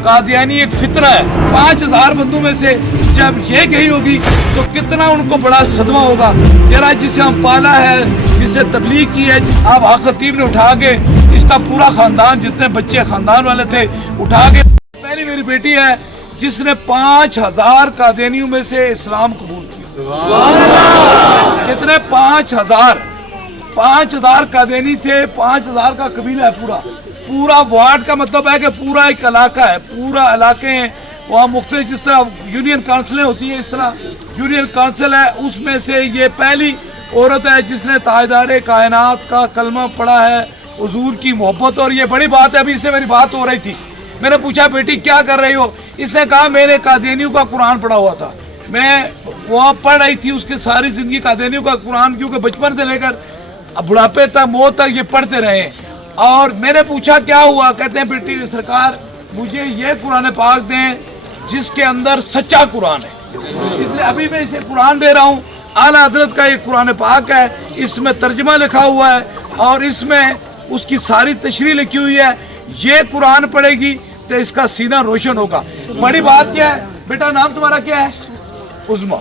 कादियानी एक फितना है। 5000 बंदों में से जब ये गई होगी तो कितना उनको बड़ा सदमा होगा। यार जिसे हम पाला है, जिसे तबलीग की है, आप खतीब ने उठा के इसका पूरा खानदान, जितने बच्चे खानदान वाले थे, उठा के, पहली मेरी बेटी है जिसने 5000 कादियानियों में से इस्लाम कबूल किया। कितने? 5000 कादियानी थे। 5000 का कबीला है। पूरा वार्ड का मतलब है कि पूरा एक इलाका है, पूरा इलाके हैं वहाँ मुख्तलिफ, जिस तरह यूनियन काउंसिलें होती हैं इस तरह यूनियन काउंसिल है, उसमें से ये पहली औरत है जिसने ताजदार कायनात का कलमा पढ़ा है, हुजूर की मोहब्बत। और ये बड़ी बात है। अभी इससे मेरी बात हो रही थी, मैंने पूछा बेटी क्या कर रही हो? इसने कहा मैंने कादियानियों का कुरान पढ़ा हुआ था, मैं वहाँ पढ़ रही थी उसके सारी जिंदगी कादियानियों का कुरान, क्योंकि बचपन से लेकर बुढ़ापे तक, मौत तक ये पढ़ते रहे। और मैंने पूछा क्या हुआ? कहते हैं बेटी सरकार मुझे ये कुरान पाक दें जिसके अंदर सच्चा कुरान है। इसलिए अभी मैं इसे कुरान दे रहा हूँ। आला हजरत का ये कुरान पाक है, इसमें तर्जमा लिखा हुआ है और इसमें उसकी सारी तशरीह लिखी हुई है। ये कुरान पढ़ेगी तो इसका सीना रोशन होगा। बड़ी बात क्या है बेटा? नाम तुम्हारा क्या है? उज़्मा।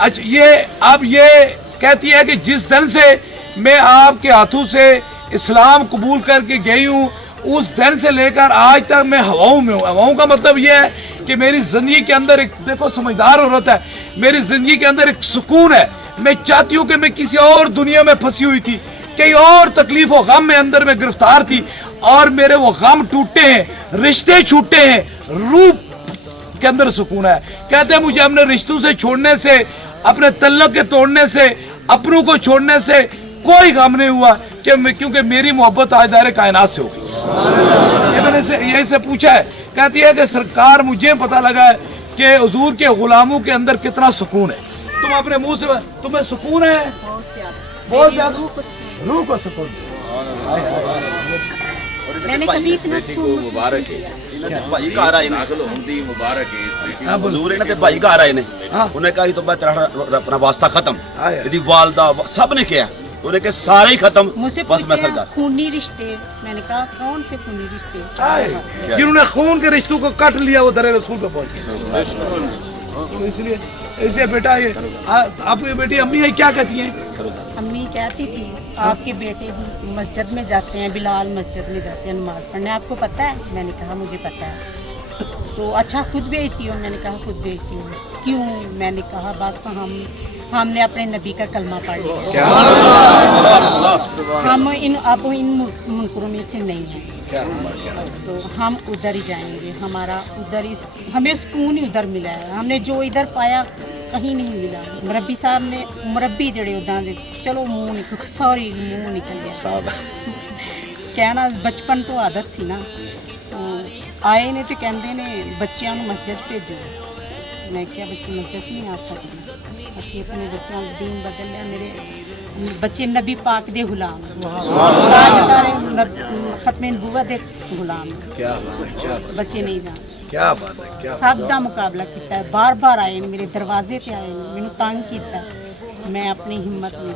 अच्छा, ये अब ये कहती है कि जिस दिन से मैं आपके हाथों से इस्लाम कबूल करके गई हूँ, उस दिन से लेकर आज तक मैं हवाओं में हूँ। हवाओं का मतलब ये है कि मेरी जिंदगी के अंदर एक, देखो समझदार औरत है, मेरी जिंदगी के अंदर एक सुकून है। मैं चाहती हूँ कि मैं किसी और दुनिया में फंसी हुई थी, कई और तकलीफ और गम में अंदर में गिरफ्तार थी, और मेरे वो गम टूटे हैं, रिश्ते छूटे हैं, रूह के अंदर सुकून है। कहते हैं मुझे अपने रिश्तों से छोड़ने से, अपने तल्लुक के तोड़ने से, अपनों को छोड़ने से कोई गम नहीं हुआ, क्योंकि मेरी मोहब्बत ताजदार कायनात से हो गई। ये मैंने यही से पूछा है। कहती है कि सरकार मुझे पता लगा है कि हुजूर के गुलामों के अंदर कितना सुकून है। तुम अपने मुंह से, तुम्हें सुकून है? बहुत ज्यादा रूह को सुकून। मैंने कभी इतना सुकून मुबारक है भाई घर आए ने मुबारक है हुजूर ने ते भाई घर आए ने उन्हें कहा तो मैं तेरा अपना वास्ता खत्म, यदि वालदा सब ने किया उन्हें के सारे ही खत्म, मुझसे बस मैं सरकार खूनी रिश्ते। मैंने कहा कौन से खूनी रिश्ते? जिन्होंने खून के रिश्तों को कट लिया वो दरे रसूल पे पहुंचे। तो इसलिए बेटा ये आपकी बेटी अम्मी क्या कहती हैं? अम्मी कहती थी आपके बेटे मस्जिद में जाते हैं, बिलाल मस्जिद में जाते हैं नमाज पढ़ने, आपको पता है? मैंने कहा मुझे पता है। तो अच्छा खुद भेजती हो? मैंने कहा खुद भेजती हूँ। क्यों? मैंने कहा बस हमने अपने नबी का कलमा पढ़ लिया, हम इन मुनकरों में से नहीं हैं, तो हम उधर ही जाएंगे। हमारा उधर हमें सुकून ही उधर मिला है। हमने जो इधर पाया कहीं नहीं मिला। मुरब्बी साहब ने मुरब्बी जड़े उदां चलो मुँह निकल, सॉरी मुँह निकल गया कहना, बचपन तो आदत सी ना। तो आए ने तो कहते ने बच्चों को मस्जिद भेजो। मैं क्या बच्चे मस्जिद से नहीं आ सकते? असी अपने बच्चों का दीन बदल लिया। मेरे बच्चे नबी पाक दे गुलाम, ताजदार खत्मे नबूवत दे गुलाम। बच्चे नहीं जान क्या बात है, क्या सब का मुकाबला किया। बार बार आए मेरे दरवाजे पे आए, मैंने तंग किया, मैं अपनी हिम्मत नहीं।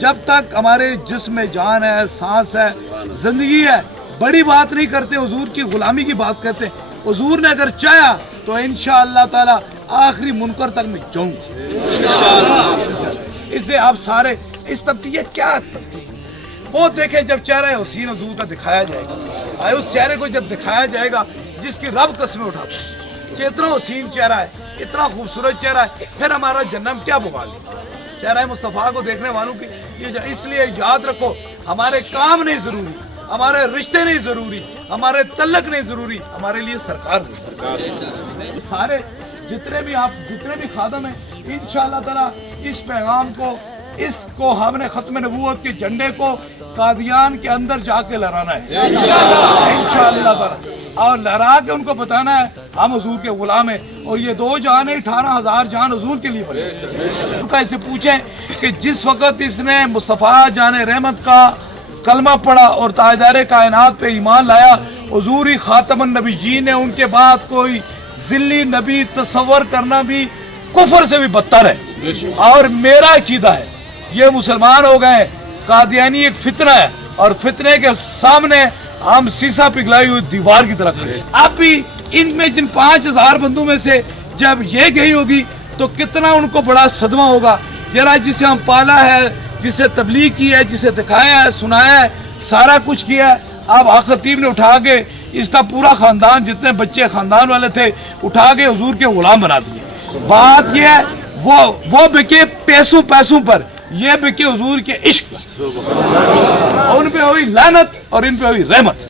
जब तक हमारे जिस्म में जान है, सांस है, जिंदगी है, बड़ी बात नहीं करते, हुजूर की गुलामी की बात करते। हुजूर ने अगर चाहा तो इंशाअल्लाह ताला आखिरी मुनकर तक मैं जाऊंगा इंशाअल्लाह। इसलिए आप सारे इस तब्दीली क्या तब्दीली वो देखें जब चेहरा हुसैन हुजूर का दिखाया जाएगा, उस चेहरे को जब दिखाया जाएगा जिसकी रब कसमें उठाता है कि इतना हुसैन चेहरा है, इतना खूबसूरत चेहरा है, फिर हमारा जन्नत क्या बुगाल चेहरा है मुस्तफ़ा को देखने वालों की। इसलिए याद रखो हमारे काम नहीं जरूरी, हमारे रिश्ते नहीं जरूरी, हमारे तल्लक नहीं जरूरी, हमारे लिए सरकार नहीं। सरकार सारे जितने भी खादम हैं इंशाअल्लाह ताला इस पैगाम को, इसको हमने खत्म नबूवत के झंडे को कादियान के अंदर जाके लहराना है इंशाअल्लाह ताला, और लहरा के उनको बताना है हम हुजूर के गुलाम हैं, और ये 2 जान 18,000 जान हुजूर के लिए बने। उनका इसे पूछें कि जिस वक्त इसने मुस्तफ़ा जान रहमत का कलमा पढ़ा और ताजदार कायनात पे ईमान लाया, हुजूर ही खातमुन नबीयीन ने, उनके बाद कोई जिल्ली नबी तस्वर करना भी कुफर से भी बदतर है। और मेरा अकीदा है ये मुसलमान हो गए, कादियानी एक फितना है, और फितने के सामने हम शीशा पिघलाई हुई दीवार की तरह खड़े। अब भी इनमें जिन 5000 बंदों में से जब ये गई होगी तो कितना उनको बड़ा सदमा होगा। जरा जिसे हम पाला है, जिसे तबलीग की है, जिसे दिखाया है, सुनाया है, सारा कुछ किया है, अब आक खतीब ने उठा के इसका पूरा ख़ानदान, जितने बच्चे ख़ानदान वाले थे, उठा के हुजूर के ग़ुलाम बना दिए। बात यह है वो बिके पैसों पर, ये बिके हुजूर के इश्क पर। उन पे हुई लानत और इन पे हुई रहमत।